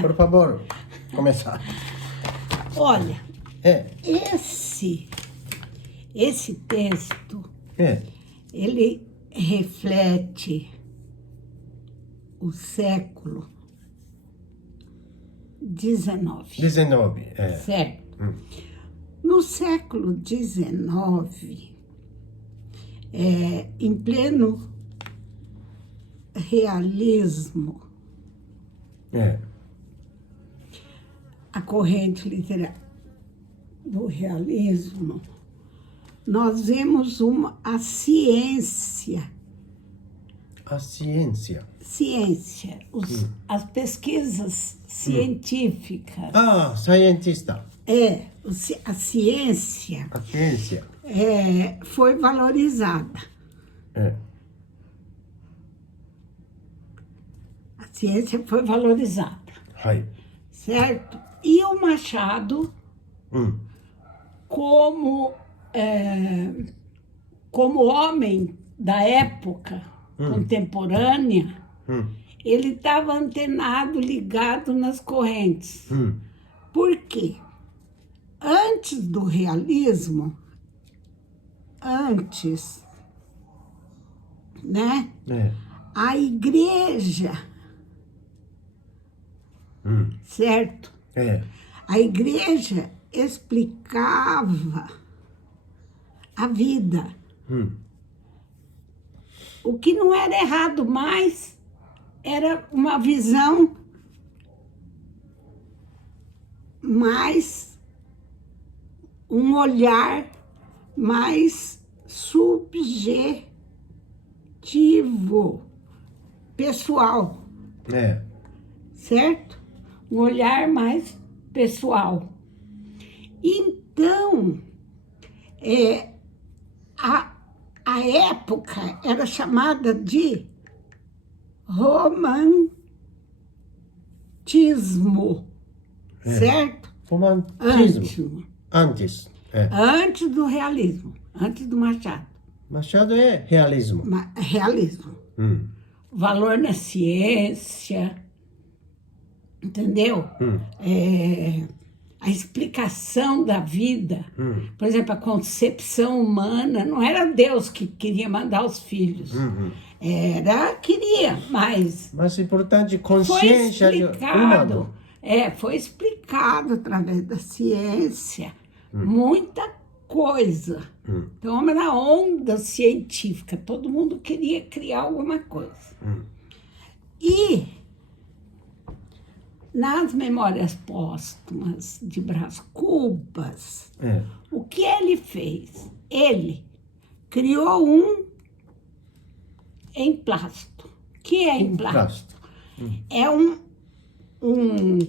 Por favor, começar. Olha, É, esse texto, é. ele reflete o século XIX, 19, é. certo? No século XIX, em pleno realismo, É. a corrente literária do realismo, nós vemos a ciência, A ciência. as pesquisas científicas. Ah, cientista. A ciência A ciência. foi valorizada. É. A ciência foi valorizada, はい。 certo? E o Machado, うん。 como homem da época contemporânea, うん。 ele estava antenado, ligado nas correntes. うん。 Por quê? Antes do realismo, né? ね A igreja, え。うん。 certo? え A igreja explicava a vida. え。うん。 O que não era errado, mas era uma visão mais, um olhar mais subjetivo, pessoal, ねえ。 certo? Um olhar mais pessoal. Então, a época era chamada de romantismo, certo? Romantismo. Antes. É. Antes do realismo, antes do Machado. Machado é realismo. Realismo. うん。 Valor na ciência, entendeu? A explicação da vida. Por exemplo, a concepção humana, não era Deus que queria mandar os filhos. Queria, mas Mas importante, foi consciência explicado. humana. Foi explicado através da ciência muita coisa. Então, era onda científica, todo mundo queria criar alguma coisa. E nas memórias póstumas de Brás Cubas, え o que ele fez? Ele criou um emplasto. O que é え。 emplasto? É um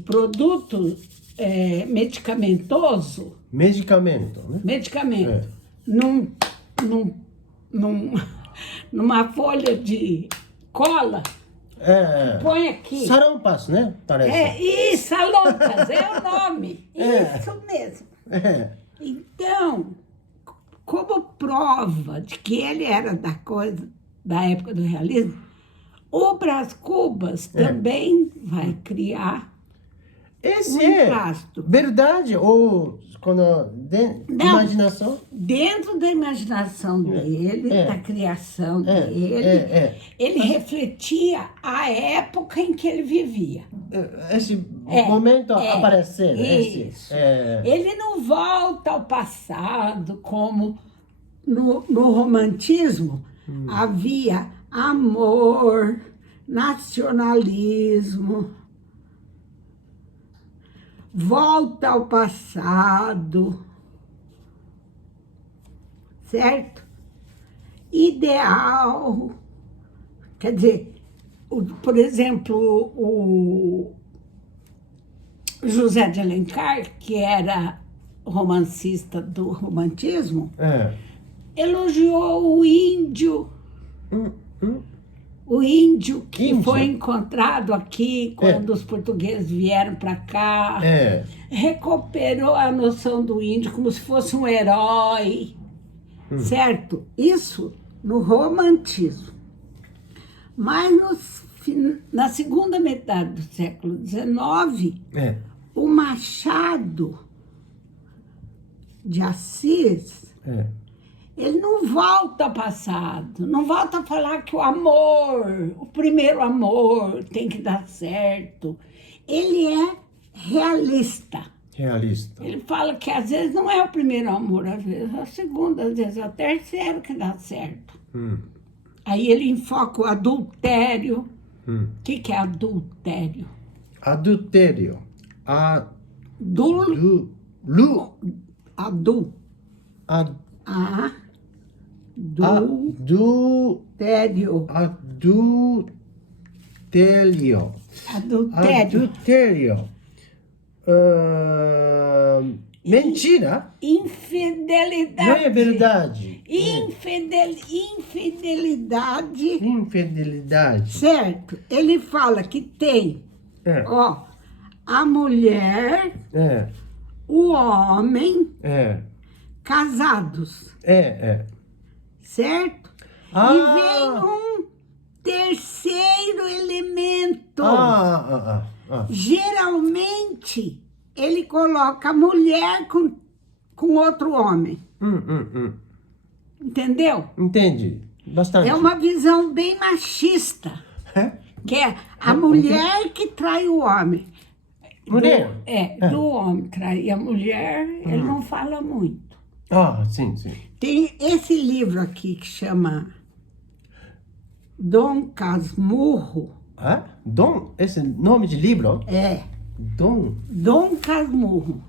produto medicamentoso, Medicamento, né? medicamento, numa folha de cola, ええ。 põe aqui. Sarampas, né? Parece. Isso, salopas, é o nome. Isso mesmo. え Então, como prova de que ele era da época do realismo, o Brás Cubas também vai criar え。Esse um é emplasto. verdade ou quando Não. imaginação? Dentro da imaginação dele, da criação dele, ele refletia a época em que ele vivia. Esse momento aparecer, né? Isso. Ele não volta ao passado como no romantismo havia amor, nacionalismo. Volta ao passado, certo? Ideal. Quer dizer, por exemplo, o José de Alencar, que era romancista do romantismo, え elogiou o índio. え。O índio que Índio. foi encontrado aqui quando os portugueses vieram para cá, え recuperou a noção do índio como se fosse um herói, certo? Isso no romantismo. Mas no na segunda metade do século XIX, o Machado de Assis, ele não volta ao passado, não volta a falar que o amor, o primeiro amor tem que dar certo. Ele é realista. Realista. Ele fala que às vezes não é o primeiro amor, às vezes é o segundo, às vezes é o terceiro que dá certo. Aí ele enfoca o adultério. O que é adultério? Adultério. Adultério. Adultério. Mentira. Infidelidade. Não é verdade. Infidelidade. Certo. Ele fala que tem, a mulher, o homem, casados. Certo? E vem um terceiro elemento. Geralmente, ele coloca a mulher com outro homem. Entendeu? Entendi. Bastante. É uma visão bem machista. Que é a mulher que trai o homem. Mulher? Do homem trair a mulher, ele não fala muito. Sim, sim. Tem esse livro aqui que chama Dom Casmurro. Esse nome de livro? Dom Casmurro.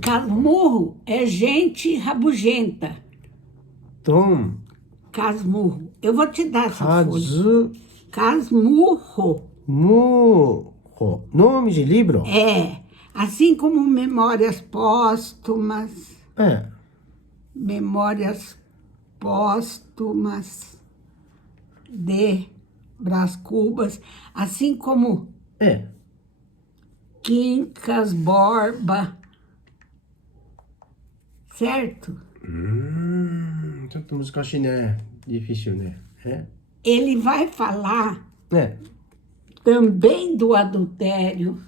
Casmurro é gente rabugenta. Dom Casmurro. Eu vou te dar essa folha. Casmurro. Nome de livro? Assim como Memórias Póstumas. Memórias Póstumas de Brás Cubas. Assim como Quincas Borba. Certo? Tanta música assim, né? Difícil, né? Ele vai falar também do adultério.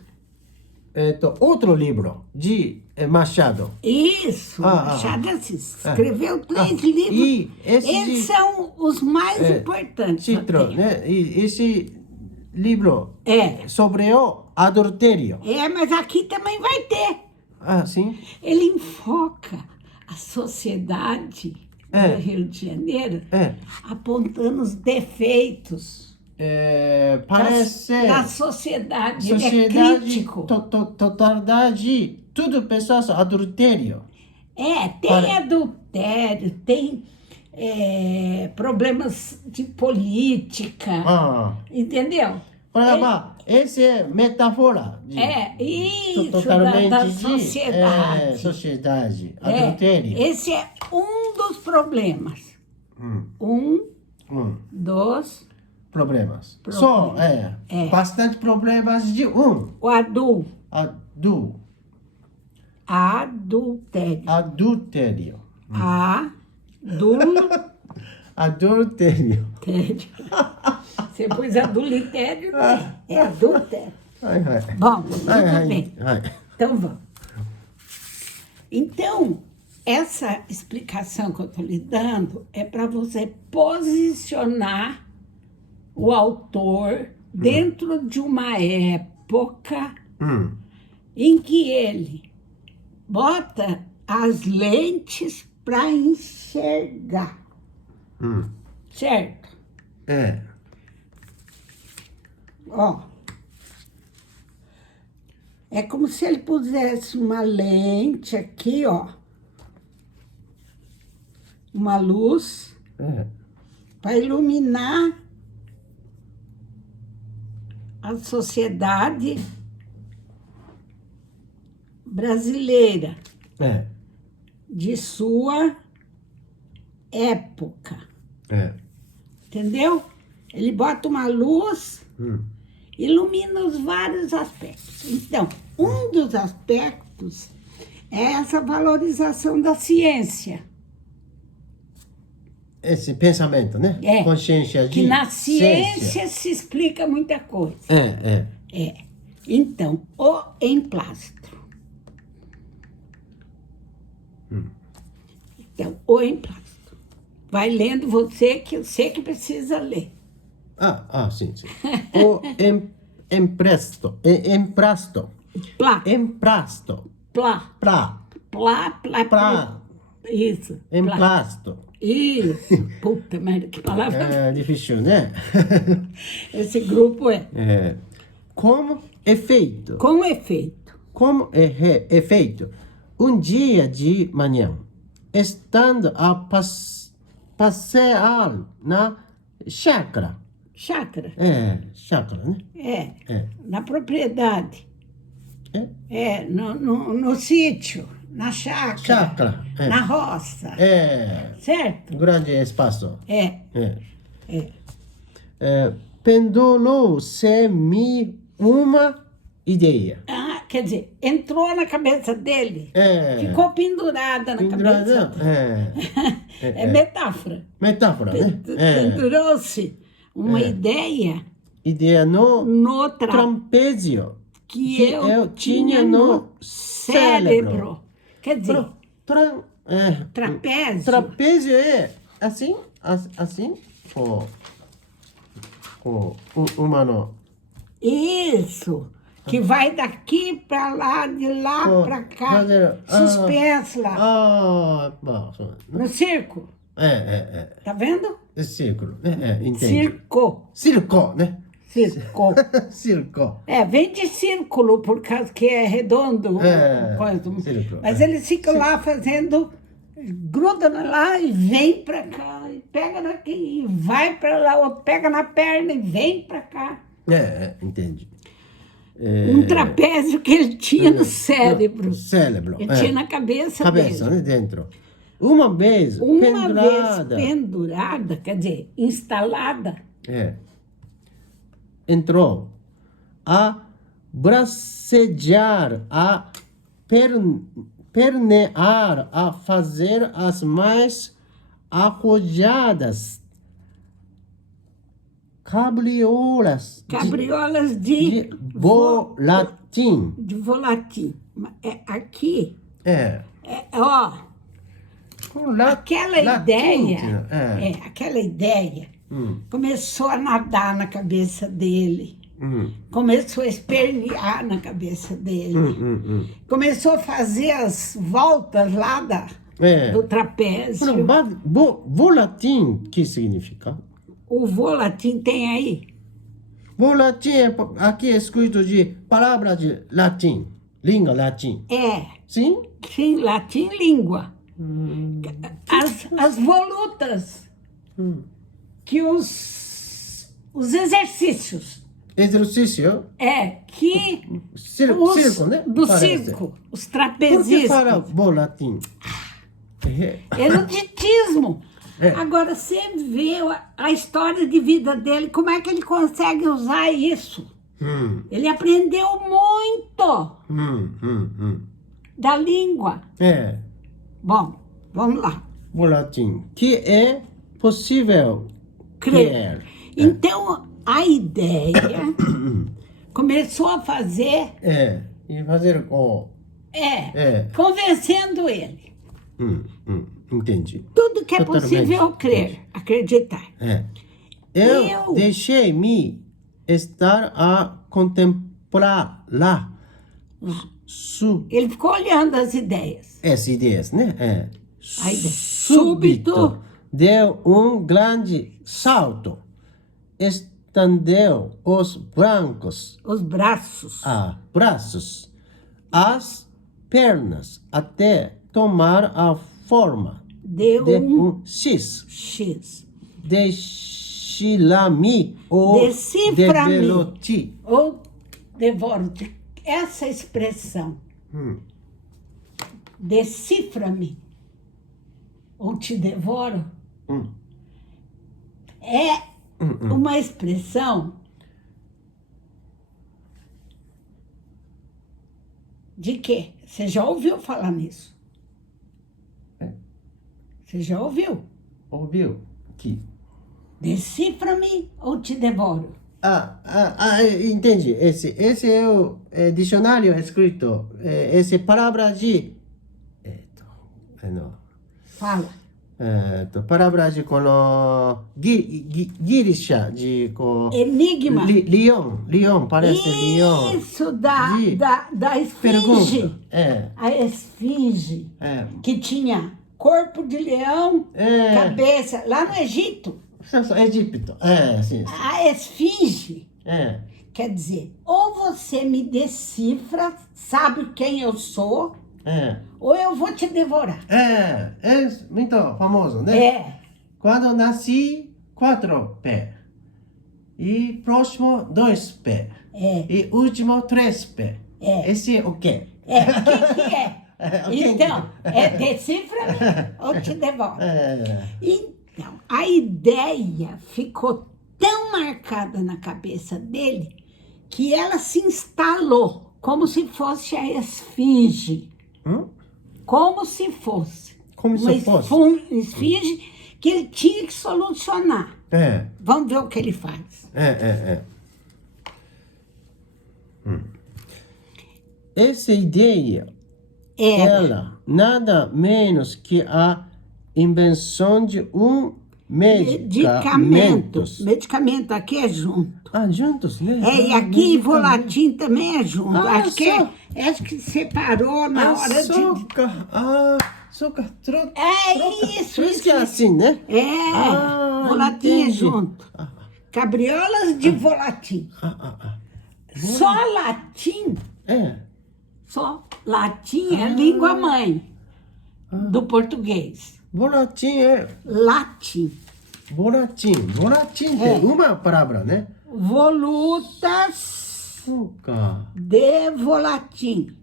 Outro livro de Machado. Isso, Machado Assis escreveu 3 livros. Eles são os mais importantes. Né? E esse livro sobre o adultério. Mas aqui também vai ter. Sim? Ele enfoca a sociedade do Rio de Janeiro apontando os defeitos parece da sociedade. Ele é crítico. Totalidade, tudo pessoas adultério. Tem adultério, tem problemas de política, entendeu? Essa é metáfora. Isso, totalmente da sociedade. Sociedade, adultério. Esse é um dos problemas. Dos problemas. Só, bastante problemas de um. O adultério. Adultério. Adultério. Você pôs adultério, né? É adultério. Bom, tudo bem. Então, vamos. Então, essa explicação que eu estou lhe dando é para você posicionar o autor dentro de uma época em que ele bota as lentes para enxergar. Certo? É como se ele pusesse uma lente aqui, uma luz para iluminar a sociedade brasileira de sua época. Entendeu? Ele bota uma luz, ilumina os vários aspectos. Então, um dos aspectos é essa valorização da ciência. esse pensamento, né? Consciência de que na ciência se explica muita coisa. Então, o emplastro. Então, o emplastro. Vai lendo você, que eu sei que precisa ler. Sim. O emprasto. Isso. Emplasto. Isso. Puta merda, que palavra. É difícil, né? Esse grupo Como efeito. Com efeito. Como efeito. Um dia de manhã, estando a passear na chácara. Chácara. Chácara, né? Na propriedade. No sítio, na chácara. Na roça. Certo? Grande espaço. É. Pendurou-se-me uma ideia. Quer dizer, entrou na cabeça dele. Ficou pendurada na cabeça dele. É metáfora. Metáfora, né? Pendurou-se uma ideia no trapézio que eu tinha no cérebro. Quer dizer, trapézio. Trapézio é assim, humano. Isso, que vai daqui para lá, de lá para cá, suspenso lá. No circo. Tá vendo? Círculo, entendi. Circo, né? Circo. Circo. Vem de círculo, por causa que é redondo. Círculo, mas eles ficam lá fazendo, gruda lá e vem pra cá, e pega daqui, e vai pra lá, ou pega na perna e vem pra cá. Entendi. Um trapézio que ele tinha no cérebro. Cérebro. Ele tinha na cabeça dele. Né, dentro. Uma vez pendurada, quer dizer, instalada. Entrou a bracejar, a pernear, a fazer as mais arrojadas cabriolas de volatim. De volatim. Aqui, aquela ideia começou a nadar na cabeça dele. Começou a espernear na cabeça dele. Começou a fazer as voltas lá do trapézio. Volatim, que significa? O volatim tem aí? Volatim aqui é escrito de palavra de latim, língua latim. Sim? Sim, latim, língua. As volutas que os exercícios. Exercício? Que circo, né? Do circo, os trapezistas. Por que fala volatim? Eruditismo. Agora, você vê a história de vida dele, como é que ele consegue usar isso? Ele aprendeu muito da língua. Bom, vamos lá. Volatim, que é possível crer. Então, a ideia começou a fazer... E fazer convencendo ele. Entendi. Tudo que é possível crer, acreditar. Eu deixei-me estar a contemplar lá. Ele ficou olhando as ideias. Essas ideias, né? Súbito. Deu um grande salto. Estendeu os braços. Braços. As pernas até tomar a forma de um X. Deixa-me ou decifra-me ou devoro-te. Essa expressão, decifra-me ou te devoro, é uma expressão de quê? Você já ouviu falar nisso? Você já ouviu? Ouviu. aqui. Decifra-me ou te devoro? Entendi. Esse é o dicionário escrito. Essa é palavra de... Fala. palavra de このギリシャde Enigma. Leão, parece leão. Isso, da esfinge. Pergunta. A esfinge. É. Que tinha corpo de leão, cabeça. Lá no Egito. Egito. Sim. A esfinge. Quer dizer, ou você me decifra, sabe quem eu sou, ou eu vou te devorar. É muito famoso, né? Quando nasci, 4 pés. E próximo, 2 pés. E último, 3 pés. Esse é o quê? O que é? Então, decifra-me ou te devoro. Então, a ideia ficou tão marcada na cabeça dele que ela se instalou como se fosse a esfinge. Como se fosse. Esfinge que ele tinha que solucionar. Vamos ver o que ele faz. Essa ideia era nada menos que a invenção de medicamento. Medicamento aqui é junto. Juntos, né? E aqui volatim também é junto. Acho que separou na hora de... Açúcar. Isso. Por isso que é assim, né? Volatim é junto. Cabriolas de volatim. Só latim. Só latim é língua mãe do português. Volatim é... Latim. Volatim é uma palavra, né? Volutas de volatim.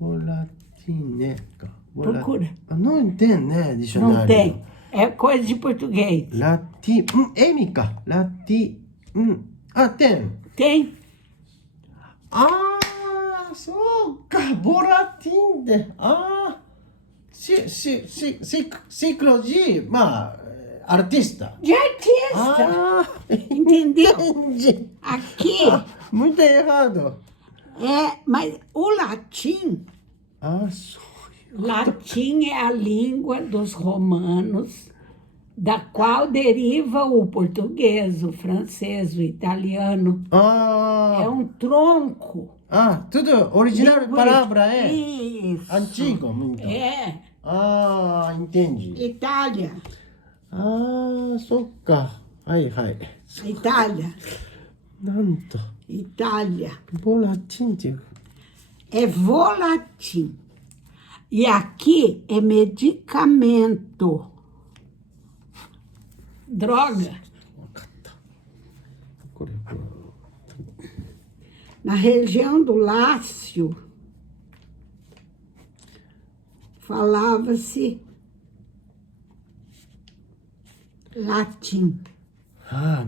Volatim, né? Procura. Não entendo, né, dicionário? Não tem. É coisa de português. Latim. M, latim. Tem. Tem. Volatim de... ciclo de... artista. De artista. Entendeu? Entendi. Aqui. Muito errado. Mas o latim... Latim é a língua dos romanos, da qual deriva o português, o francês, o italiano. É um tronco. Tudo original palavra é Isso. antigo, muito. Entendi. Itália. Itália. Nanto. Itália. Volatim. É volatim. E aqui é medicamento. Droga. Na região do Lácio, falava-se latim.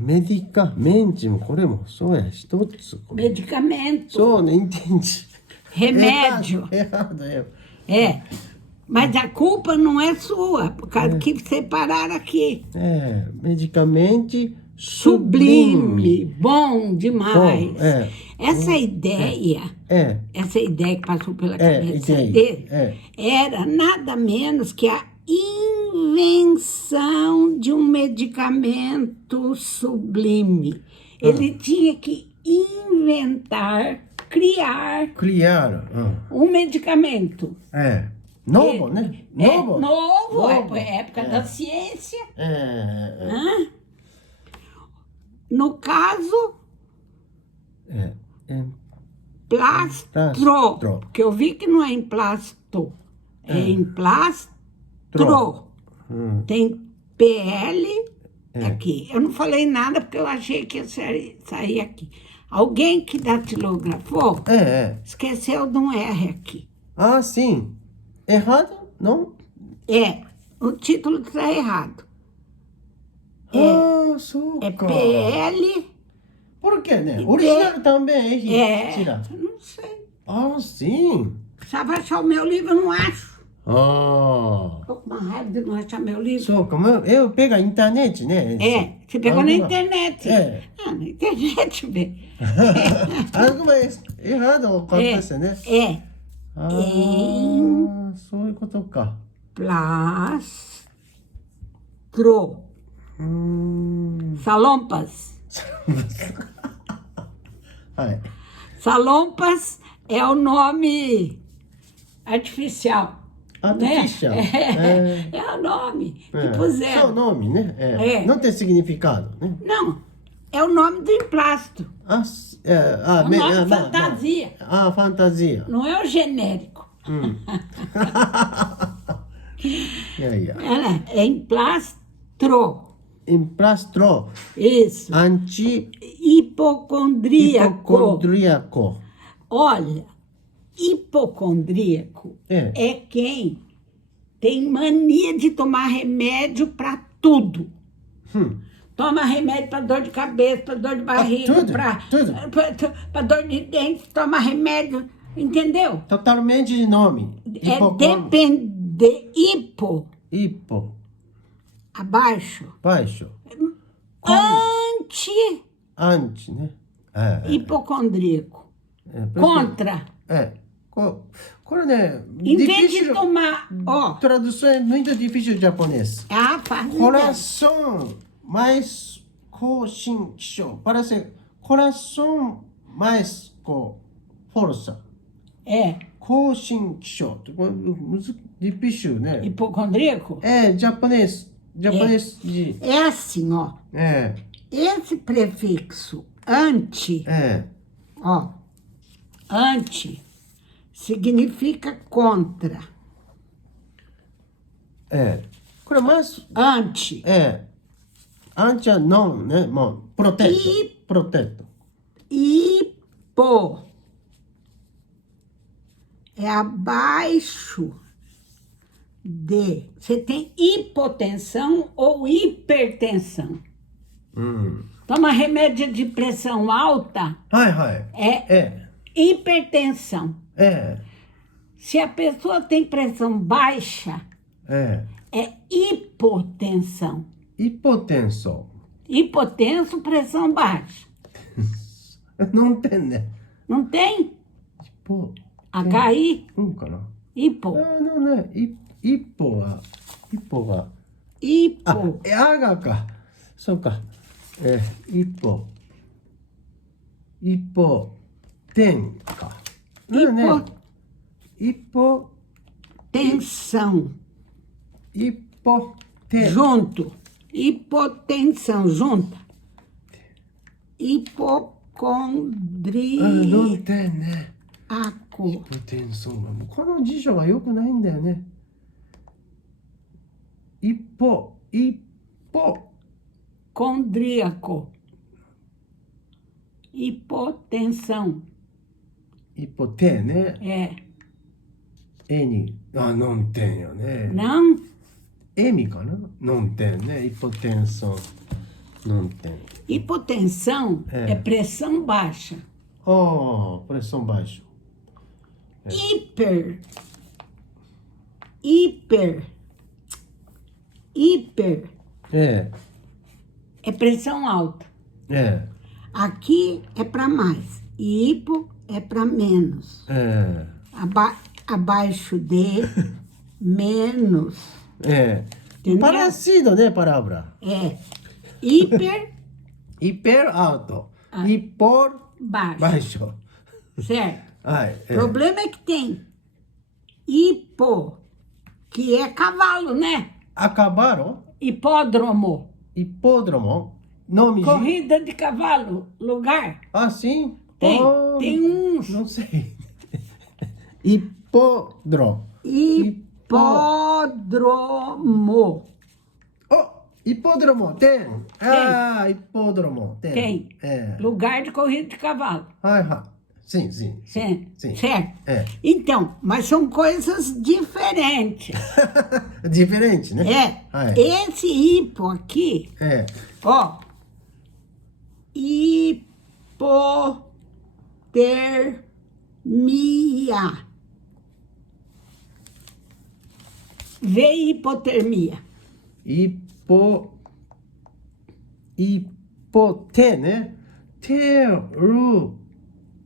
Medicamento. これもそうや、一つ。 Medicamento. そうね、entendi. Remédio. Errado. Mas a culpa não é sua, por causa que separaram aqui. Medicamento Sublime. Bom demais. Bom, Essa ideia que passou pela cabeça dele, era nada menos que a invenção de um medicamento sublime. Ele tinha que inventar, criar um medicamento. Novo, né? Novo. É época da ciência. No caso, plastro. Porque eu vi que não é em plasto, é em plastro. Tem PL aqui. Eu não falei nada porque eu achei que ia sair aqui. Alguém que datilografou esqueceu de um R aqui. Sim. Errado? Não? O título está errado. É PL. Por quê, né? Original também Não sei. Sim. Precisava achar o meu livro, eu não acho. ああ。Tô com uma raiva de não achar meu livro. そうか、eu pego a internet, né? Você pegou na Alguma- internet. É. Ah, na internet, bem. Alguma errado ou acontece, né? Em ああ、そういうことか。 plastro. うーん。 Salompas. はい。 Salompas é o nome artificial. Artificial. Né? É o nome que Seu puseram. nome, né? Não tem significado, né? Não, é o nome do emplasto. Ah, É o nome fantasia. Fantasia. Não é o genérico. いやいや。 É emplastro. Emplastro. Isso. Hipocondríaco. Hipocondríaco. Olha, hipocondríaco é quem tem mania de tomar remédio para tudo. Toma remédio para dor de cabeça, para dor de barriga, para dor de dente, toma remédio, entendeu? Totalmente de nome. É depender, Hipo. abaixo. Baixo. Anti, né? Hipocondríaco. Contra. これね、 Em vez de tomar, ó. Tradução é muito difícil em japonês. Ah, faz. Coração mais consciência. Parece coração mais com força. Consciência. Difícil, né? Hipocondríaco? Japonês de... É assim, ó. Esse prefixo anti, ó, anti significa contra. これmais Anti. Anti é não, né? Proteto. Hipo é abaixo de. Você tem hipotensão ou hipertensão. Toma remédio de pressão alta. É hipertensão. Se a pessoa tem pressão baixa, é hipotensão. Hipotensão. Hipotenso, pressão baixa. Não tem, né? Não tem? Hipo. HI? Hipo. Não, né? Hipoが。Hipo. Hか。そうか。hipo. Hipotenか。Hipotensão. Hipoten. Junto. Hipotensão, junta. Hipocondríaco. Não tem, né? Hipotensão. この辞書が良くないんだよね。Condríaco. Hipotensão. Hipoten, né? N. Não temよね。Não? M かな? Não tem, né? Hipotensão. Não tem. Hipotensão é pressão baixa. Pressão baixa. Hiper é pressão alta. Aqui é para mais. E hipo é para menos. Abaixo de menos. Entendeu? Parecido, né, palavra? Hiper alto. Hipor baixo. Certo. O problema é que tem hipo, que é cavalo, né? Cavalo? Hipódromo. Nome Corrida de cavalo, lugar. Sim? Tem uns. Não sei. Hipódromo. Hipódromo, tem. Hipódromo, tem. Lugar de corrida de cavalo. Sim. Certo. Então, mas são coisas diferentes. Diferente, né? Esse hipo aqui, ó, hipotermia. Vê hipotermia. Hipote, né?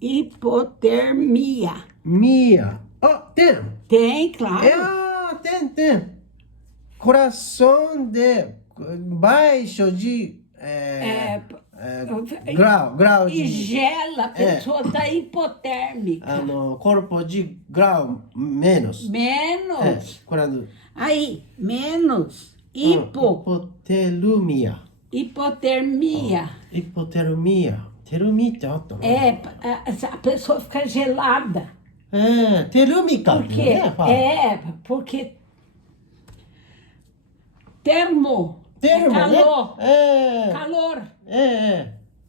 Hipotermia. Mia. Tem. Tem, claro. Tem. Coração baixo de grau E de gela, a pessoa está hipotérmica. corpo de grau menos. Menos. Quando Aí, menos. Hipotermia. Hipotermia. Terumite, ó. A pessoa fica gelada. Terúmica. Por quê? Porque termo. Calor. Calor.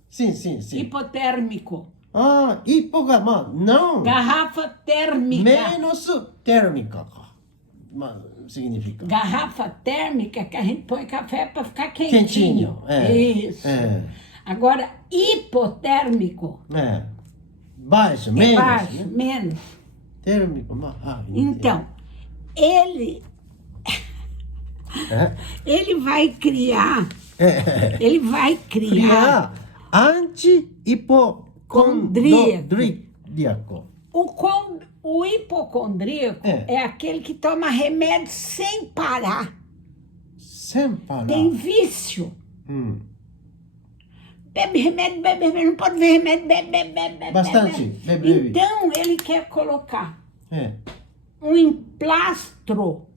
Sim. Hipotérmico. Hipoga, não. Garrafa térmica. Menos térmica. Significa. Garrafa térmica que a gente põe café para ficar Quentinho. Isso. Agora, hipotérmico. Baixo, menos. Baixo, menos. Térmico. Então, ele vai criar. Ele vai criar. Anti-hipocondríaco. O hipocondríaco é aquele que toma remédio sem parar. Sem parar. Tem vício. Bebe remédio, não pode ver remédio, bebe. Bastante, bebe. Então, ele quer colocar um emplastro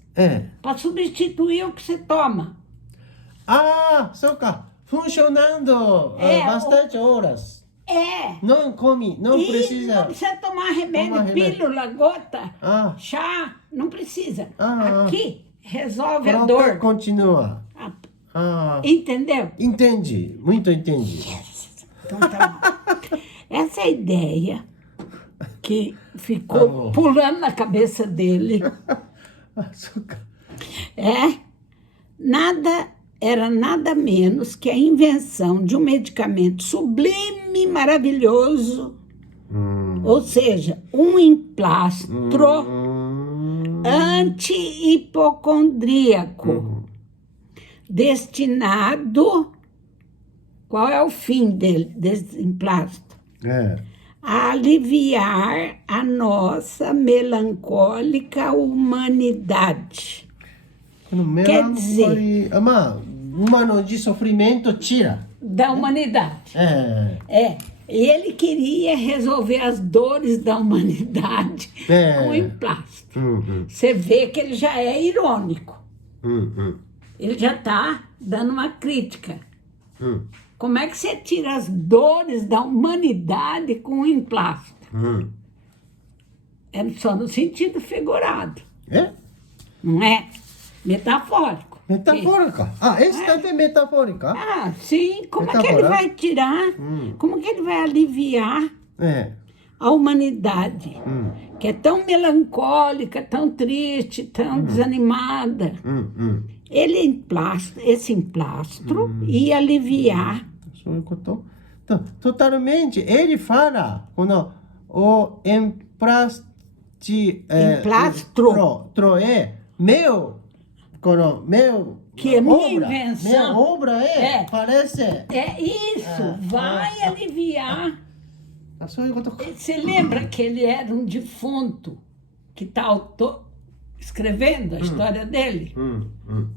para substituir o que você toma. Funcionando bastante horas. Não come, não precisa. Não precisa tomar remédio, pílula, gota, chá, não precisa. Aqui resolve a dor. Continua. Entendeu? Entendi, muito entendi. Então, tá bom. Essa ideia que ficou pulando na cabeça dele era nada menos que a invenção de um medicamento sublime, maravilhoso, ou seja, um emplastro anti-hipocondríaco, destinado, qual é o fim desse emplastro? A aliviar a nossa melancólica humanidade. Quer dizer, humano de sofrimento tira. Da humanidade. Ele queria resolver as dores da humanidade com emplastro. Você vê que ele já é irônico. Ele já está dando uma crítica. Como é que você tira as dores da humanidade com emplastro? É só no sentido figurado. Não é? Metafórico. Metafórica. Esse também é metafórica? Sim. Como é que ele vai tirar? Como que ele vai aliviar a humanidade? Que é tão melancólica, tão triste, tão desanimada. Esse emplastro ia aliviar. Totalmente. Ele fala o emplastro é meu. Que é minha invenção. Minha obra parece. Vai aliviar. Você lembra que ele era um defunto que está escrevendo a história dele?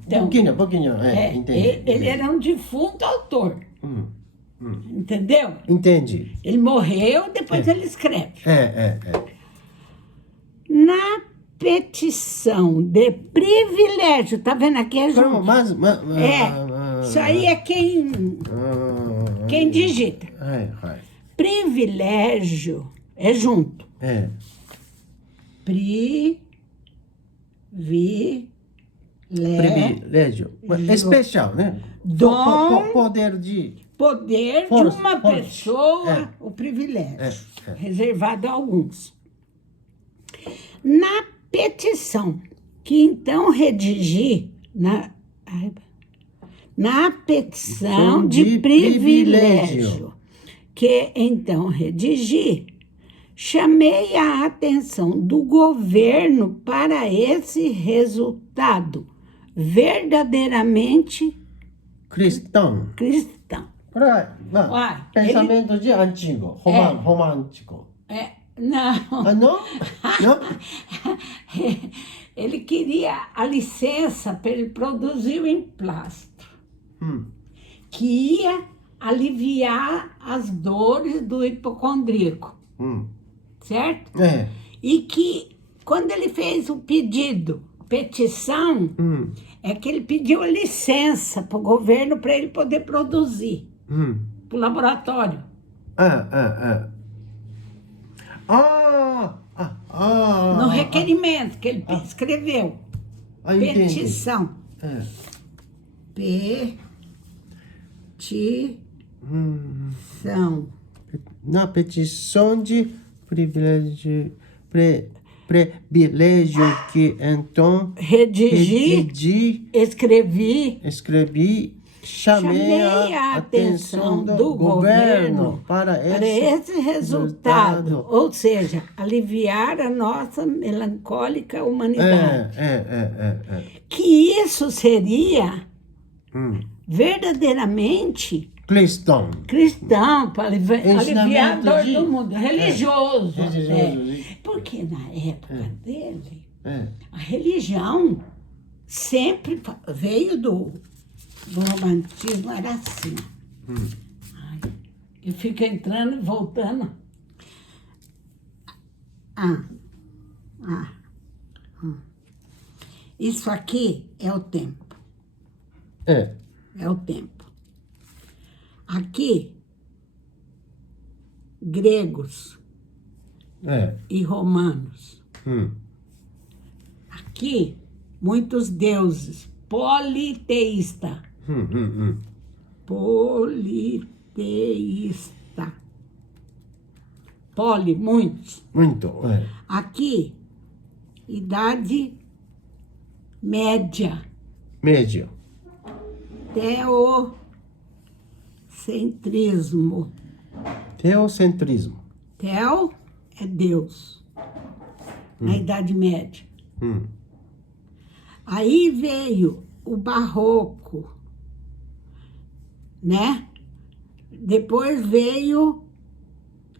Então, pouquinho. Entendi. Ele era um defunto autor. Entendeu? Entendi. Ele morreu, depois ele escreve. Na petição de privilégio, tá vendo aqui? Isso aí é quem digita. Privilégio é junto. Privilégio. Especial, né? Dom. Poder de Uma pessoa, o privilégio. Reservado a alguns. Na petição, que então redigi, na petição de privilégio, que então redigi, Chamei a atenção do governo para esse resultado verdadeiramente cristão. cristão. Pensamento de antigo, romântico. Não. Não? Não? Ele queria a licença para ele produzir o emplastro, que ia aliviar as dores do hipocondríaco, certo? E que, quando ele fez o pedido, petição, é que ele pediu a licença para o governo para ele poder produzir, para o laboratório. No requerimento que ele escreveu. Petição. Petição. Na petição de privilégio que então redigi, escrevi, chamei a atenção do governo para esse resultado. Ou seja, aliviar a nossa melancólica humanidade. Que isso seria verdadeiramente cristão, para aliviar a dor do mundo. Religioso. Porque na época dele, a religião sempre veio do romantismo, era assim. E fica entrando e voltando. Isso aqui é o tempo. É o tempo. Aqui, gregos e romanos. Aqui, muitos deuses. Politeísta. Politeísta. Poli, muitos. Muito. Aqui, idade média. Média. Teocentrismo. Teocentrismo. Teo é Deus. Na Idade Média. Aí veio o barroco, né? Depois veio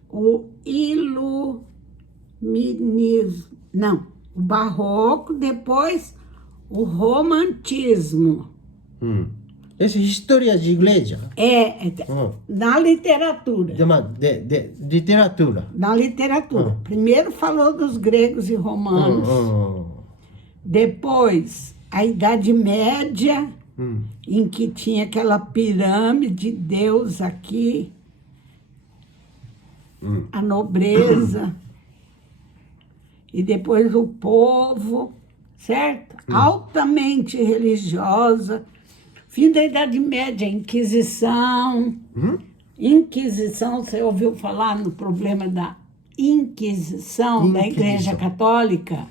o iluminismo. Não, o barroco, depois o romantismo. Essa é história de igreja? Na literatura. De literatura. Na literatura. Primeiro falou dos gregos e romanos. Depois, a Idade Média, em que tinha aquela pirâmide de Deus aqui, a nobreza, e depois o povo, certo? Altamente religiosa. Fim da Idade Média, Inquisição. Inquisição, você ouviu falar no problema da Inquisição da Igreja Católica?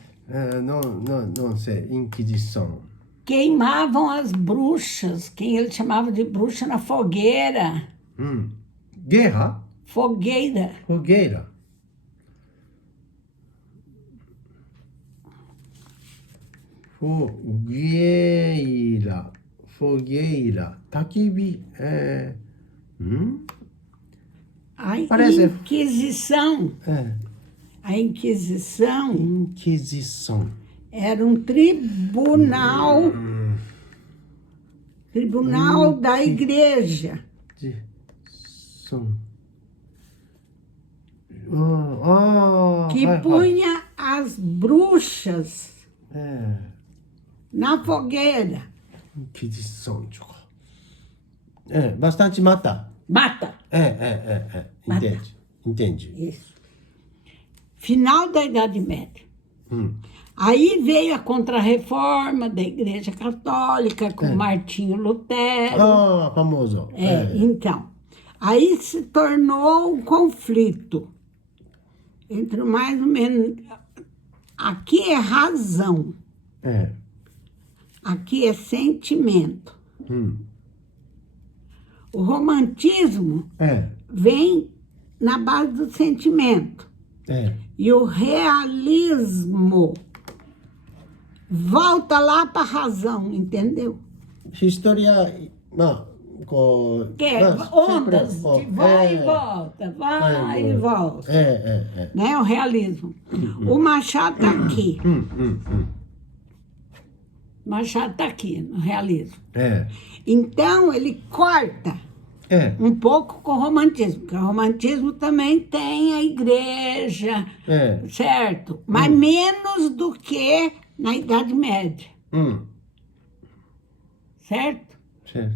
Não sei, Inquisição. Queimavam as bruxas, quem ele chamava de bruxa, na fogueira. Guerra? Fogueira. Fogueira. Fogueira. Taquibi. A Inquisição. A Inquisição era um tribunal da igreja. Que punha as bruxas na fogueira. Inquisição. Bastante mata. Entende. Isso. Final da Idade Média. Aí veio a Contra-Reforma da Igreja Católica, com Martinho Lutero. Famoso. Então, aí se tornou um conflito entre mais ou menos... Aqui é razão. Aqui é sentimento. O romantismo vem na base do sentimento. E o realismo volta lá para a razão, entendeu? História, ondas, vai e volta, vai e volta. Né? O realismo. O Machado está aqui. O Machado está aqui, no realismo. Então, ele corta um pouco com o romantismo, porque o romantismo também tem a igreja, certo? Mas menos do que na Idade Média. Certo?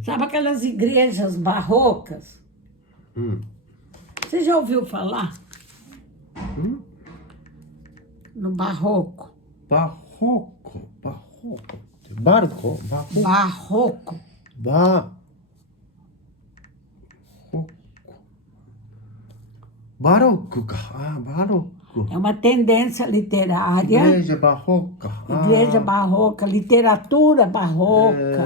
Sabe aquelas igrejas barrocas? Você já ouviu falar? No barroco. Barroco. Barroco. É uma tendência literária. Igreja barroca. Igreja barroca, literatura barroca.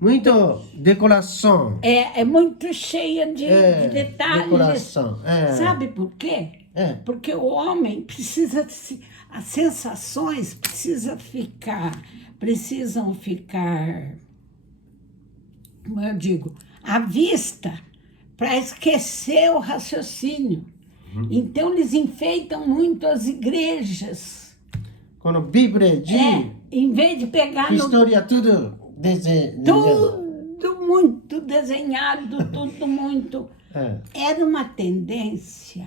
Muito decoração. É muito cheia de detalhes. Decoração. Sabe por quê? Porque o homem precisa... As sensações precisam ficar... Como eu digo, à vista, para esquecer o raciocínio. Então, eles enfeitam muito as igrejas. Quando Bíblia de... em vez de pegar... História tudo desenhado. Tudo muito desenhado, tudo muito... Era uma tendência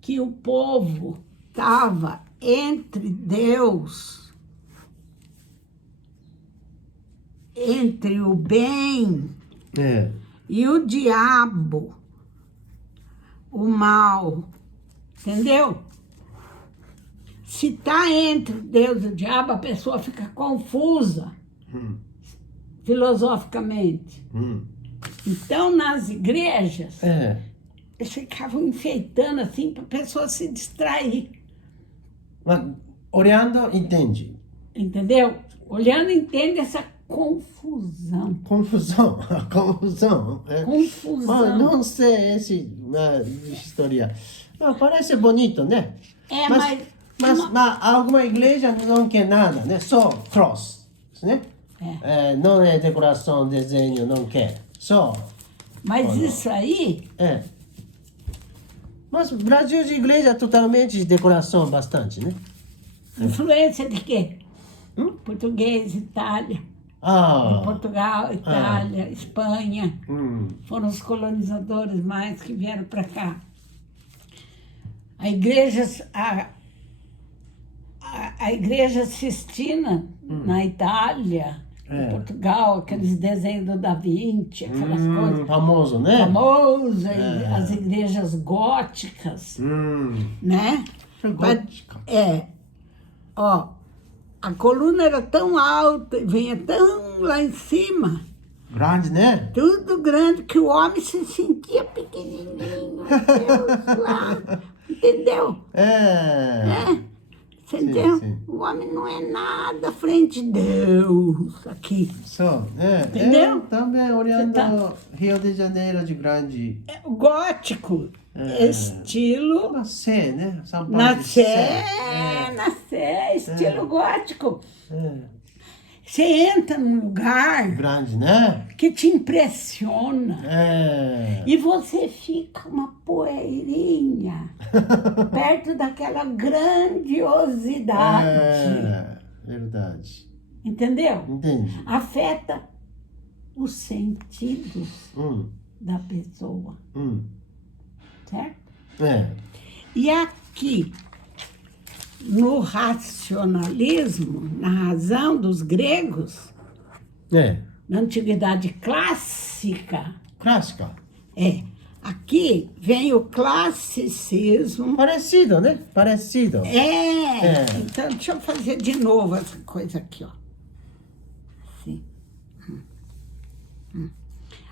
que o povo estava entre Deus, entre o bem e o diabo, o mal, entendeu? Se está entre Deus e o diabo, a pessoa fica confusa, filosoficamente. Então, nas igrejas, eles ficavam enfeitando assim para a pessoa se distrair. Mas, olhando, entende. Entendeu? Olhando, entende essa confusão. Confusão. Confusão. Não sei essa história. Parece bonito, né? Mas alguma igreja não quer nada, né? Só cross, né? Não é decoração, desenho, não quer. Só. Mas isso aí... Mas o Brasil de igreja é totalmente de decoração bastante, né? Influência de quê? Português, Itália. Portugal, Itália, Espanha. Foram os colonizadores mais que vieram para cá. A igreja Sistina, na Itália, em Portugal, aqueles desenhos do Da Vinci, aquelas coisas. Famoso, né? Famoso, as igrejas góticas, né? Gótica. A coluna era tão alta, vinha tão lá em cima. Grande, né? Tudo grande, que o homem se sentia pequenininho. Deus lá, entendeu? Você entendeu? Sim. O homem não é nada frente a Deus aqui. Entendeu? Também olhando Rio de Janeiro de grande. O gótico, estilo... Nascer, né? Nascer, estilo gótico. Você entra num lugar... Grande, né? Que te impressiona. E você fica uma poeirinha perto daquela grandiosidade. Verdade. Entendeu? Entendi. Afeta os sentidos da pessoa. Certo? E aqui, no racionalismo, na razão dos gregos, na antiguidade clássica. Aqui vem o classicismo. Parecido, né? Parecido. Então, deixa eu fazer de novo essa coisa aqui, ó. Assim.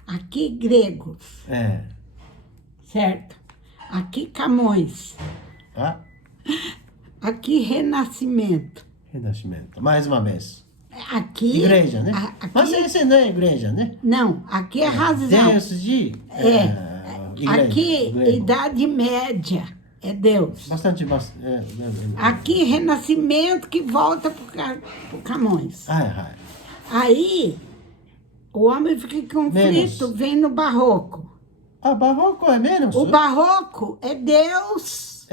Aqui, gregos. Certo? Aqui, Camões. Aqui, Renascimento. Mais uma vez. Aqui... Igreja, né? Mas esse não é igreja, né? Não, aqui é razão. Deus de... Aqui, Idade Média, é Deus. Bastante. Aqui, Renascimento, que volta para Camões. Aí, o homem fica em conflito, vem no Barroco. Barroco é menos? O Barroco é Deus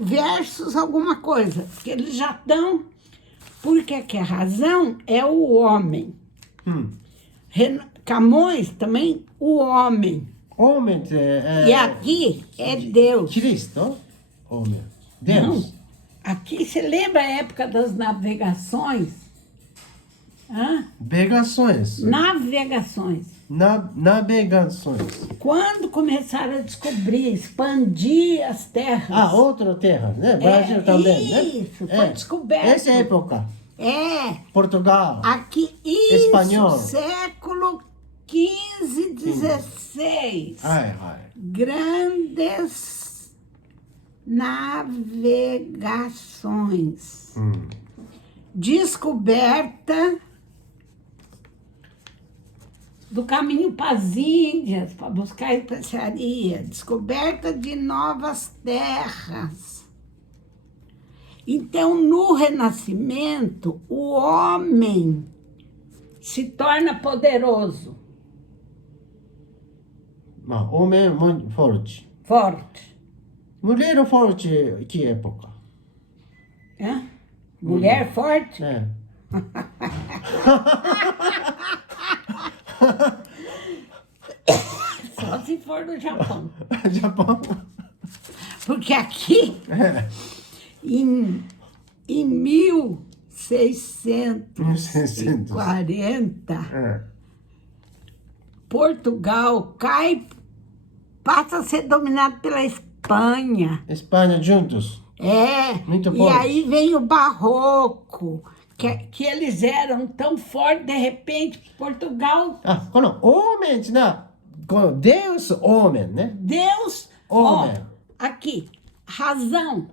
versus alguma coisa. Porque eles já estão... Porque que a razão é o homem. Camões também, o homem. Homem E aqui é Deus. Cristo? Homem. Deus. Não. Aqui, você lembra a época das navegações? Navegações. Navegações. Quando começaram a descobrir, expandir as terras. Outra terra, né? Brasil também, né? Isso, foi descoberto. Essa época. Portugal. Aqui, isso, espanhol. Século XV, XVI. Grandes navegações. Descoberta do caminho para as Índias, para buscar especiaria. Descoberta de novas terras. Então, no Renascimento, o homem se torna poderoso. Homem muito forte. Mulher forte, que época? Mulher forte? Só se for do Japão. Japão? Porque aqui, em 1640, Portugal passa a ser dominado pela Espanha. Espanha juntos? Muito e forte. aí vem o Barroco, que eles eram tão fortes, de repente, Portugal... homem, Deus, homem, né? Deus, homem. Aqui, razão,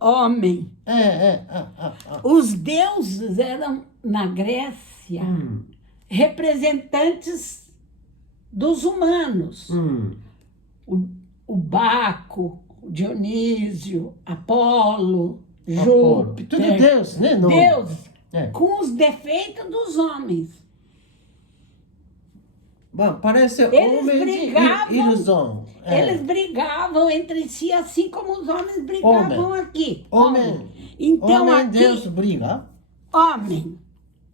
homem. Os deuses eram, na Grécia, representantes dos humanos. O Baco, o Dionísio, Apolo, Júpiter. Tudo Deus, né? Deus, com os defeitos dos homens. Parece eles homem brigavam, de ilusão. Eles brigavam entre si, assim como os homens brigavam aqui. Homem. Então, aqui, Deus briga. Homem.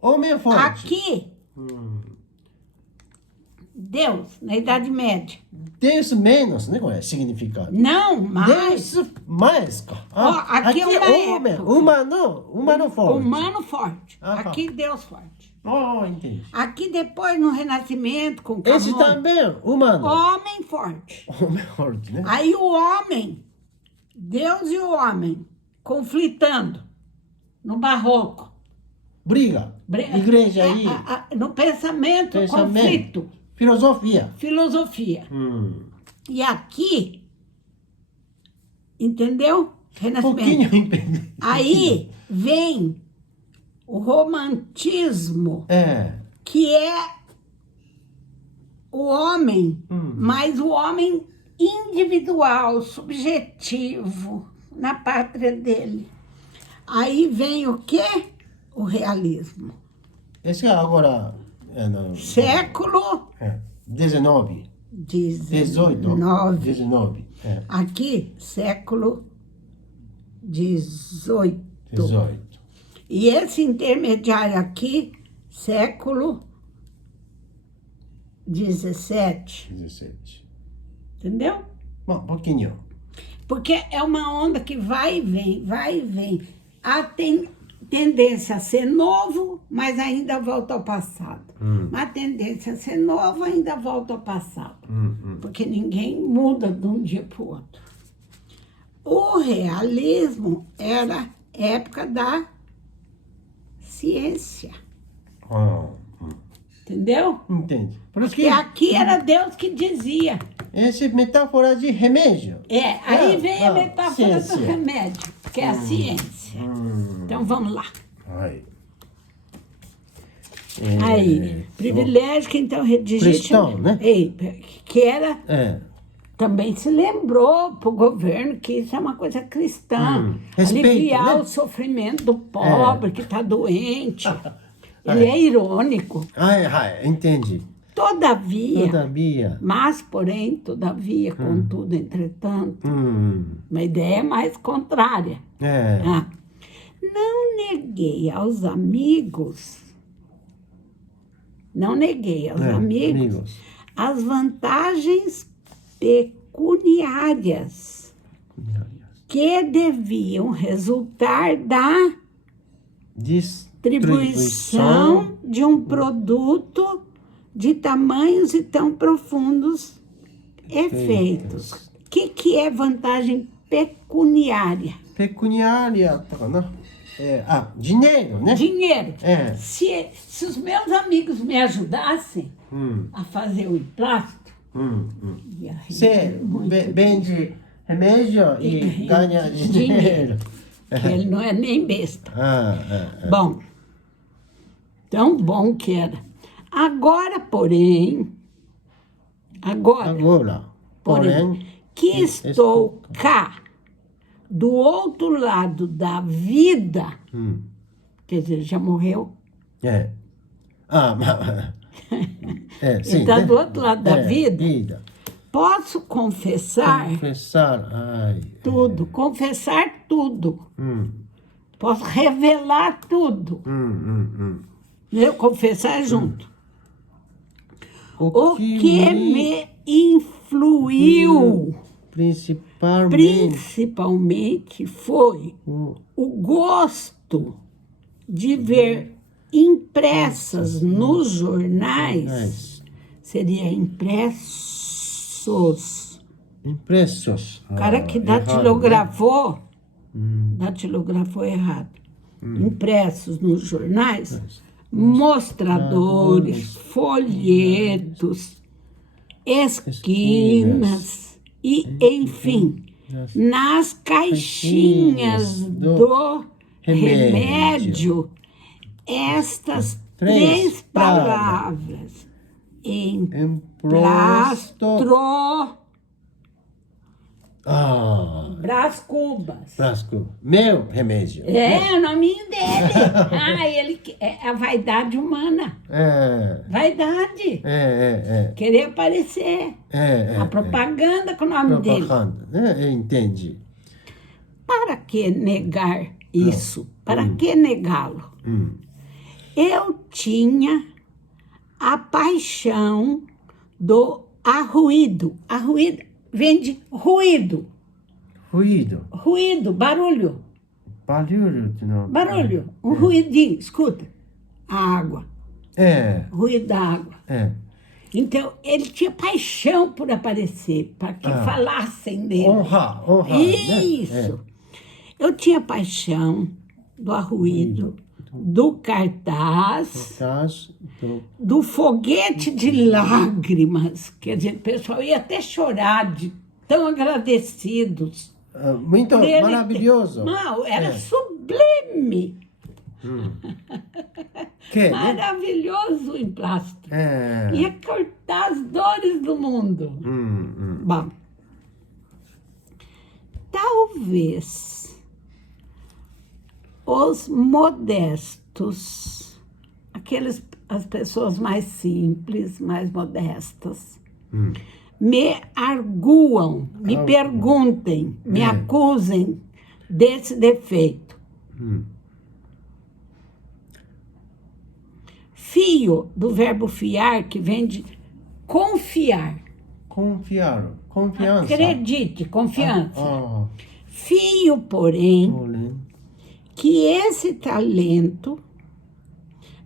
Homem forte. Aqui, Deus, na Idade Média. Deus menos, né? Qual é o significado? Não, mais. Deus mais. Aqui é homem. Humano forte. Humano forte. Aqui, Deus forte. Entendi. Aqui depois, no Renascimento, com Camões. Esse também, humano. Homem forte. Homem forte, né? Aí o homem, Deus e o homem, conflitando no Barroco. Briga. Igreja aí. No pensamento, conflito. Filosofia. E aqui, entendeu? Renascimento. Pouquinho. Aí vem o romantismo, que é o homem, mas o homem individual, subjetivo, na pátria dele. Aí vem o quê? O realismo. Esse agora... Século... 19. 19. Aqui, século 18. E esse intermediário aqui, século 17. Entendeu? Bom, pouquinho. Porque é uma onda que vai e vem, vai e vem. Tem tendência a ser novo, mas ainda volta ao passado. Uma tendência a ser novo, ainda volta ao passado. Porque ninguém muda de um dia para o outro. O realismo era época da ciência. Entendeu? Entendi. Porque aqui era Deus que dizia. Essa é metáfora de remédio. Aí vem a metáfora do remédio, que é a ciência. Então vamos lá. Aí, privilégio que então cristão, né? Que era... Também se lembrou para o governo que isso é uma coisa cristã. Respeito, aliviar, né? o sofrimento do pobre que está doente. Ele é irônico. Entendi. Todavia, mas porém, todavia, contudo, entretanto, uma ideia mais contrária. Não neguei aos amigos as vantagens pecuniárias que deviam resultar da distribuição de um produto de tamanhos e tão profundos efeitos. O que é vantagem pecuniária? Pecuniária, dinheiro, né? Dinheiro. Se os meus amigos me ajudassem a fazer o emplasto, você vende remédio e ganha dinheiro. Que ele não é nem besta. Bom, tão bom que era. Agora, porém, que estou cá, do outro lado da vida, quer dizer, já morreu? Sim, está do outro lado da vida. Posso confessar tudo. Confessar tudo. Posso revelar tudo. Confessar junto. O que me influiu principalmente foi o gosto de ver impressas nos jornais, seria impressos. O cara que datilografou errado. Impressos nos jornais, mostradores, folhetos, esquinas e, enfim, nas caixinhas do remédio, estas três palavras: emplastro, Brás Cubas. Meu remédio. O nominho dele. Ele é a vaidade humana. Vaidade. Querer aparecer. A propaganda com o nome dele. Entendi. Para que negar isso? Para que negá-lo? Eu tinha a paixão do arruído. Arruído vem de ruído. Ruído, barulho. Barulho, um ruidinho, escuta. A água. Ruído da água. Então, ele tinha paixão por aparecer, para que falassem dele. Honrar. Isso. Né? Eu tinha paixão do arruído, do cartaz, do foguete de lágrimas. Quer dizer, o pessoal ia até chorar de tão agradecidos. Muito maravilhoso. Não, era sublime. Maravilhoso o emplastro. Ia cortar as dores do mundo. Bom, talvez os modestos, as pessoas mais simples, mais modestas, me arguam, me perguntem, me acusem desse defeito. Fio, do verbo fiar, que vem de confiar. Confiança. Acredite, confiança. Fio, porém, que esse talento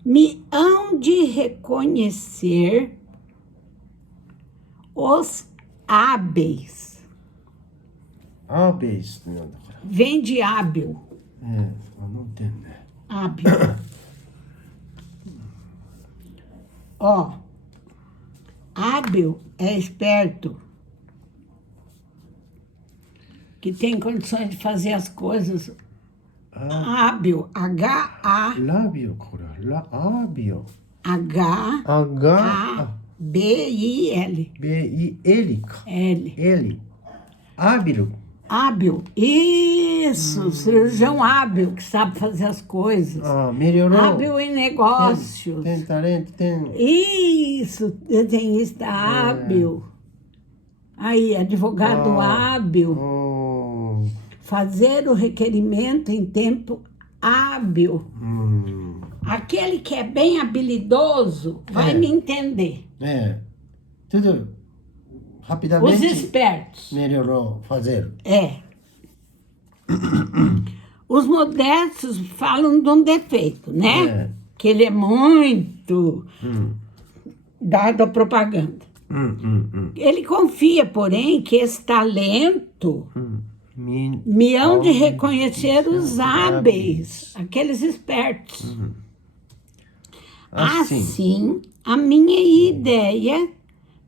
me hão de reconhecer os hábeis. Vem de hábil. Não tem, né? Hábil. Hábil é esperto, que tem condições de fazer as coisas. Hábil, H-A... Hábil. H-A-B-I-L. B-I-L. L. L. Hábil. Hábil. Isso, cirurgião hábil, que sabe fazer as coisas. Melhorou. Hábil em negócios. Tem talento, tem... Isso, desenhista hábil. Aí, advogado hábil. Fazer o requerimento em tempo hábil. Aquele que é bem habilidoso vai me entender. Tudo rapidamente. Os espertos. Melhorou fazer. Os modestos falam de um defeito, né? Que ele é muito dado à propaganda. Ele confia, porém, que esse talento me hão de reconhecer os hábeis, aqueles espertos. Assim, a minha ideia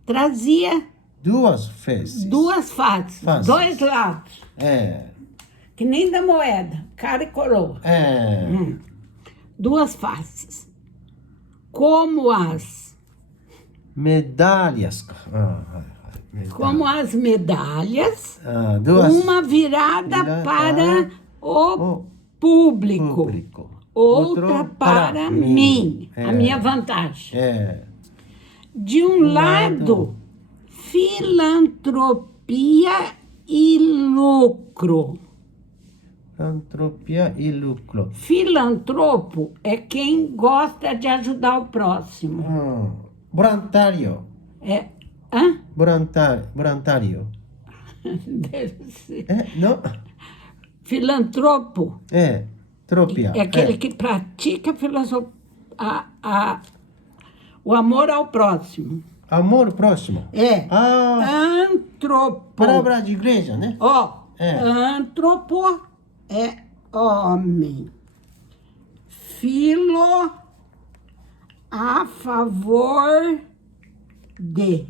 trazia duas faces. Dois lados. Que nem da moeda, cara e coroa. Duas faces. Como as medalhas. Como as medalhas, uma virada para o público. Outra para mim, a minha vantagem. De um lado, filantropia e lucro. Filantropia e lucro. Filantropo é quem gosta de ajudar o próximo. Voluntário. Voluntário. Deve ser. Não? Filantropo. Tropia. É aquele que pratica o amor ao próximo. Amor próximo? Antropo. Palavra de igreja, né? Antropo é homem. Filo a favor de.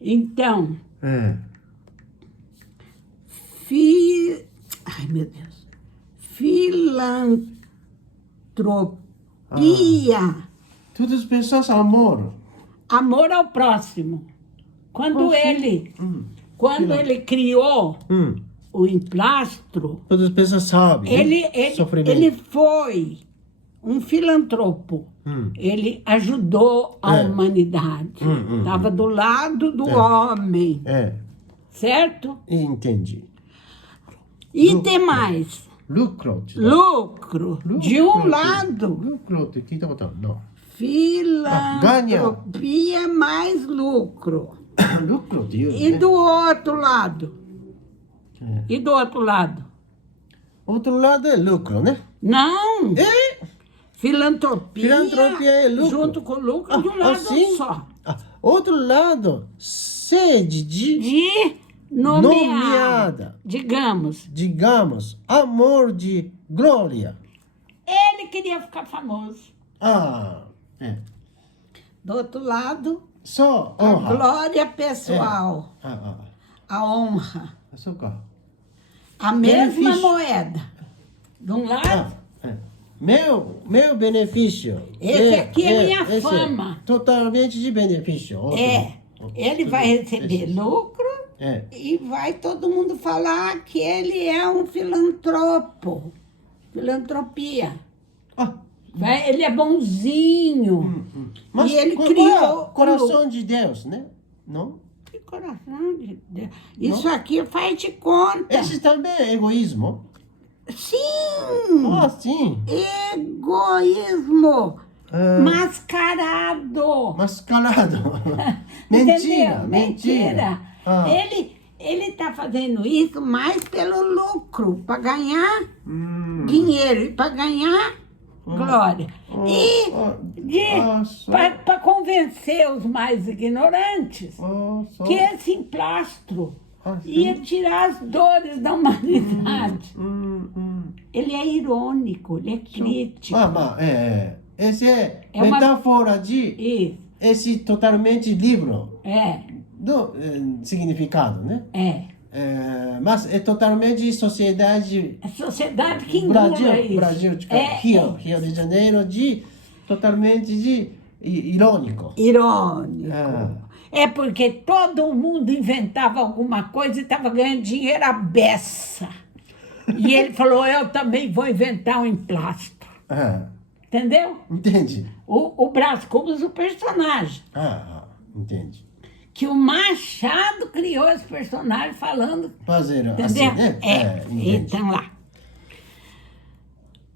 Então. Ai, meu Deus. Filantropia. Todas as pessoas amor. Amor ao próximo. Quando ele criou o emplastro, todas as pessoas sabem. Ele foi um filantropo. Ele ajudou a humanidade. Estava do lado do homem. Certo? Entendi. E tem mais. Lucro. De um lado. Lucro, não. Filantropia mais lucro. Lucro, E do outro lado? Outro lado é lucro, né? Não. Filantropia é lucro. Junto com lucro de um lado só. Outro lado, sede de nomeada. Digamos, amor de glória. Ele queria ficar famoso. Do outro lado, só honra. A glória pessoal. A honra. A mesma moeda. De um lado. Meu benefício. Esse aqui é minha fama. Totalmente de benefício. Ele vai receber lucro e vai todo mundo falar que ele é um filantropo. Filantropia. Ele é bonzinho. Mas e ele criou coração de Deus, né? Não? Que coração de Deus? Isso aqui faz de conta. Esse também é egoísmo? Sim. Sim. Egoísmo. Mascarado. Mentira. Ele está fazendo isso mais pelo lucro, para ganhar dinheiro e para ganhar glória. Para convencer os mais ignorantes que esse emplastro ia tirar as dores da humanidade. Ele é irônico, ele é crítico. Esse é metáfora de esse totalmente livro do significado, né? Mas é totalmente sociedade. É sociedade que engula isso. Rio de Janeiro de totalmente irônico. Irônico. É porque todo mundo inventava alguma coisa e estava ganhando dinheiro à beça. E ele falou, eu também vou inventar um emplastro. Entendeu? Entendi. O Brás Cubas, o personagem. Entendi. Que o Machado criou esse personagem falando. Fazer entendeu? Assim, né? Então lá.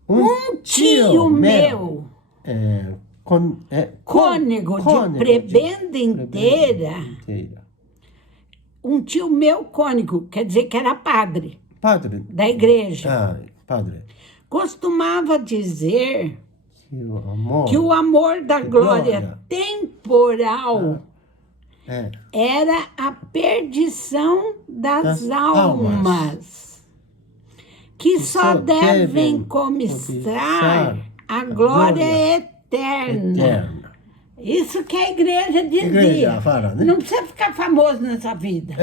Um tio meu, cônego de prebenda inteira. Um tio meu cônego, quer dizer que era padre. Padre. Da igreja. Padre. Costumava dizer que o amor da glória temporal era a perdição das almas, que só devem cobiçar a glória eterna. Isso que a igreja dizia. Fala, né? Não precisa ficar famoso nessa vida.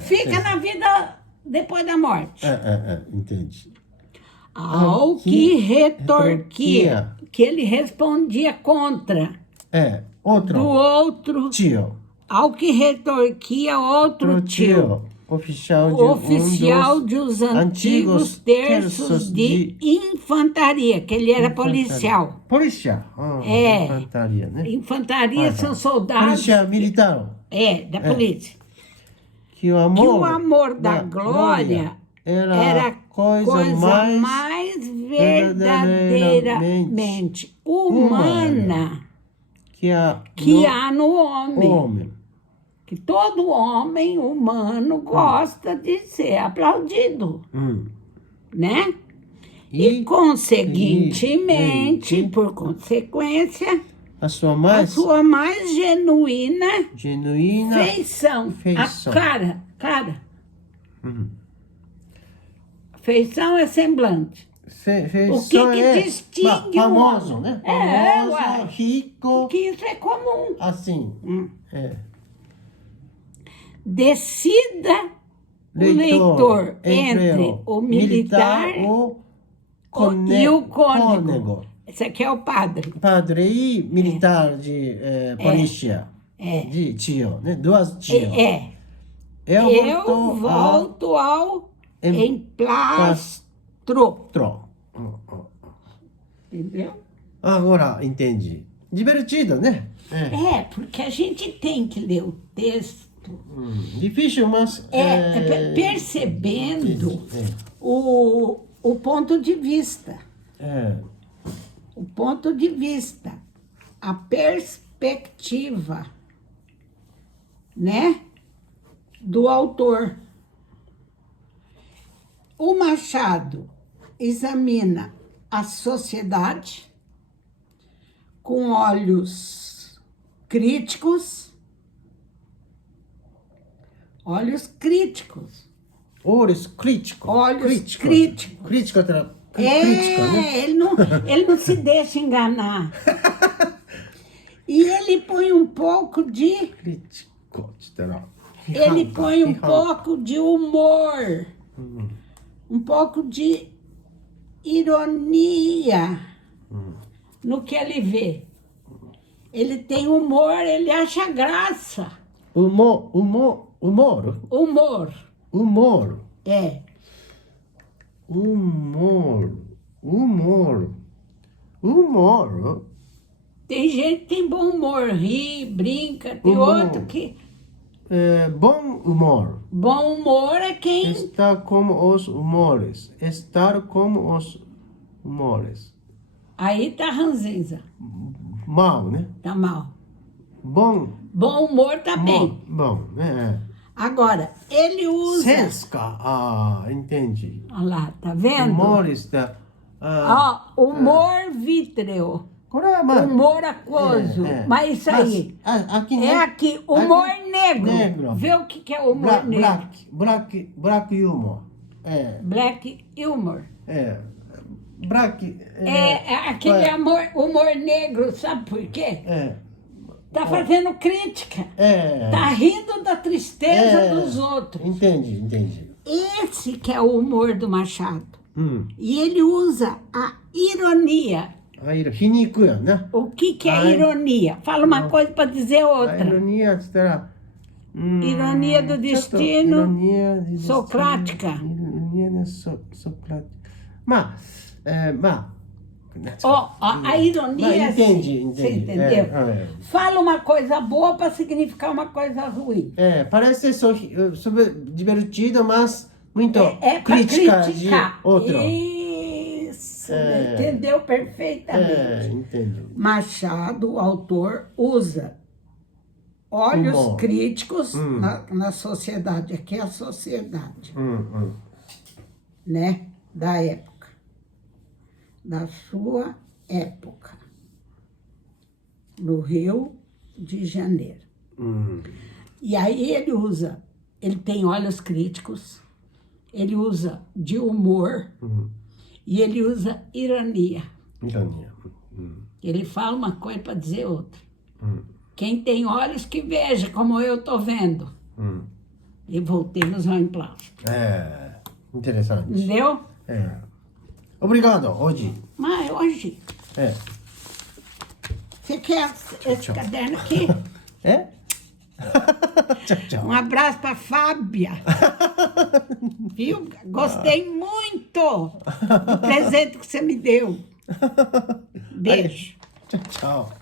Fica na vida depois da morte. Entendi. Ao que retorquia, que ele respondia contra. Do outro tio. Ao que retorquia outro tio. Oficial de os antigos terços de infantaria, que ele era policial. Policial? Infantaria, né? Infantaria são soldados. Polícia militar. Da polícia. Que o amor da glória era a coisa mais verdadeiramente humana que há no homem. Que todo homem humano gosta de ser aplaudido, né? E conseguintemente, por consequência, a sua mais genuína feição. A cara. Feição é semblante. O que distingue famoso, né? Famoso, rico. Que isso é comum. Assim. Decida o leitor entre o militar e o cônego. Esse aqui é o padre. Padre e militar de polícia. De tio, né? Duas tios. Eu volto ao emplastro. Entendeu? Agora entendi. Divertido, né? Porque a gente tem que ler o texto. Difícil, mas... percebendo o ponto de vista. O ponto de vista. A perspectiva, né? Do autor. O Machado examina a sociedade com olhos críticos. Olhos críticos. Crítico, né? Ele não se deixa enganar. E ele põe um pouco de... Ele põe um pouco de humor. Um pouco de ironia no que ele vê. Ele tem humor, ele acha graça. Humor. Tem gente que tem bom humor, ri, brinca. Tem outro que... bom humor. Bom humor é quem... Estar como os humores. Aí tá ranzinza. Mal, né? Tá mal. Bom humor tá bem. Bom, né? Agora, ele usa... Sesca. Entendi. Olha lá, tá vendo? Humorista. Humor vítreo. Humor aquoso. Mas isso aí. Aqui, humor negro. Vê o que é humor negro. Black humor. Black humor. Black. Aquele humor negro, sabe por quê? Tá fazendo crítica. Tá rindo da tristeza dos outros. Entendi. Esse que é o humor do Machado. E ele usa a ironia. 皮肉やな。O que é ironia? Fala uma coisa para dizer あ、 outra. イロニアって言ったら、Ironia do ちょっと destino, イロニアで socrática. イロニアのソクラティまあ、まあ、A ironia é assim, entendi. você entendeu? Fala uma coisa boa para significar uma coisa ruim. Parece divertido, mas muito para crítica de criticar. outro. Isso, entendeu perfeitamente. Entendo. Machado, o autor, usa olhos Humor. críticos na sociedade. Aqui é a sociedade, né? Da época. Da sua época. No Rio de Janeiro. E aí ele tem olhos críticos, ele usa de humor e ele usa ironia. Ironia. Ele fala uma coisa para dizer outra. Quem tem olhos que veja, como eu estou vendo. E voltemos ao plástico. Interessante. Entendeu? Obrigado, hoje. Mas hoje. Você quer esse caderno aqui? Tchau, tchau. Um abraço para a Fábia. Viu? Gostei muito do presente que você me deu. Beijo. Tchau, tchau.